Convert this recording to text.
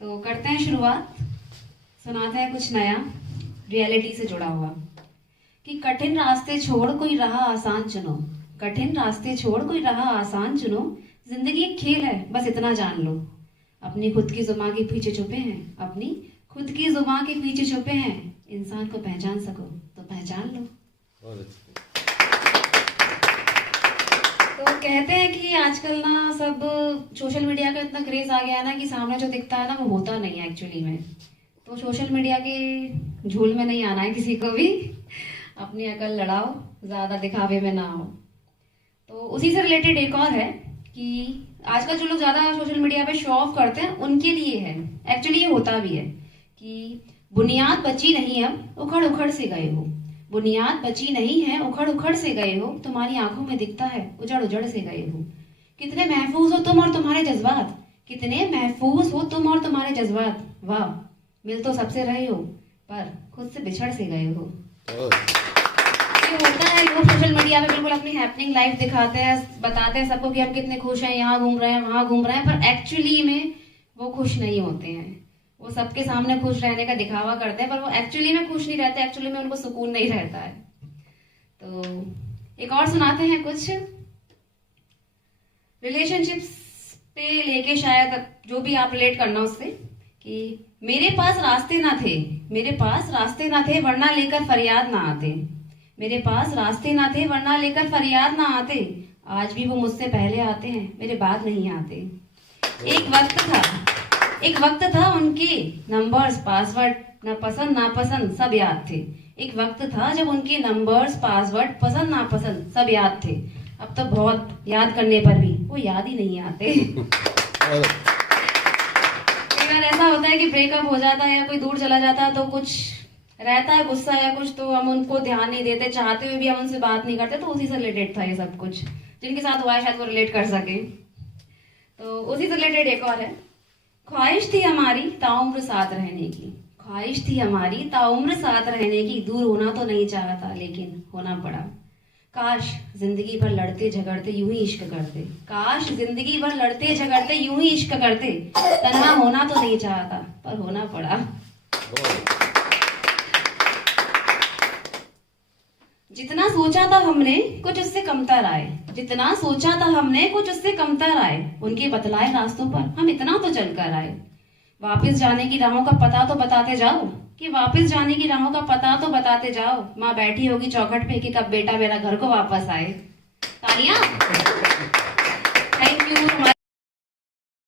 तो करते हैं शुरुआत, सुनाते हैं कुछ नया रियलिटी से जुड़ा हुआ कि कठिन रास्ते छोड़ कोई राह आसान चुनो। कठिन रास्ते छोड़ कोई राह आसान चुनो। जिंदगी एक खेल है, बस इतना जान लो। अपनी खुद की जुबान के पीछे छुपे हैं, अपनी खुद की जुबान के पीछे छुपे हैं। इंसान को पहचान सको तो पहचान लो। तो कहते हैं कि आजकल ना सब सोशल मीडिया का इतना क्रेज आ गया है ना कि सामने जो दिखता है ना वो होता नहीं है एक्चुअली में। तो सोशल मीडिया के झूल में नहीं आना है किसी को भी। अपनी अकल लड़ाओ, ज्यादा दिखावे में ना हो। तो उसी से रिलेटेड एक और है कि आजकल जो लोग ज्यादा सोशल मीडिया पे शो ऑफ करते हैं उनके लिए है। एक्चुअली ये होता भी है कि बुनियाद बची नहीं, अब उखड़ उखड़ से गए हो। बुनियाद बची नहीं है, उखड़ उखड़ से गए हो। तुम्हारी आंखों में दिखता है, उजड़ उजड़ से गए हो। कितने महफूज हो तुम और तुम्हारे जज्बात, कितने महफूज हो तुम और तुम्हारे जज्बात। वाह, मिल तो सबसे रहे हो पर खुद से बिछड़ से गए हो। ये होता है, लोग सोशल मीडिया पे बिल्कुल अपनी हैपनिंग लाइफ दिखाते हैं, बताते हैं सबको कि हम कितने खुश हैं, यहाँ घूम रहे हैं, वहां घूम रहे हैं, पर एक्चुअली में वो खुश नहीं होते हैं। वो सबके सामने खुश रहने का दिखावा करते हैं पर वो एक्चुअली में खुश नहीं रहते, एक्चुअली में उनको सुकून नहीं रहता है। तो एक और सुनाते हैं कुछ रिलेशनशिप्स पे लेके, शायद जो भी आप रिलेट करना उससे कि मेरे पास रास्ते ना थे, मेरे पास रास्ते ना थे वरना लेकर फरियाद ना आते। मेरे पास रास्ते ना थे वरना लेकर फरियाद ना आते। आज भी वो मुझसे पहले आते हैं, मेरे बाद नहीं आते। एक वक्त था उनके नंबर्स पासवर्ड ना पसंद नापसंद सब याद थे। एक वक्त था जब उनके नंबर्स पासवर्ड पसंद नापसंद सब याद थे। अब तो बहुत याद करने पर भी वो याद ही नहीं आते। कई बार ऐसा होता है कि ब्रेकअप हो जाता है या कोई दूर चला जाता है तो कुछ रहता है गुस्सा या कुछ, तो हम उनको ध्यान नहीं देते, चाहते हुए भी हम उनसे बात नहीं करते। तो उसी से रिलेटेड था ये सब कुछ, जिनके साथ हुआ है शायद वो रिलेट कर सके। तो उसी से रिलेटेड एक और है। ख्वाहिश थी हमारी ताउम्र साथ रहने की, ख्वाहिश थी हमारी ताउम्र साथ रहने की। दूर होना तो नहीं चाहता लेकिन होना पड़ा। काश जिंदगी भर लड़ते झगड़ते यूं ही इश्क करते, काश जिंदगी भर लड़ते झगड़ते यूं ही इश्क करते। तन्हा होना तो नहीं चाहता पर होना पड़ा। जितना सोचा था हमने कुछ उससे कमतर आए, जितना सोचा था हमने कुछ उससे कमतर आए। उनके बतलाए रास्तों पर हम इतना तो चल कर आए। वापस जाने की राहों का पता तो बताते जाओ, कि वापस जाने की राहों का पता तो बताते जाओ। माँ बैठी होगी चौखट पे कि कब बेटा मेरा घर को वापस आए। तालियां। Thank you.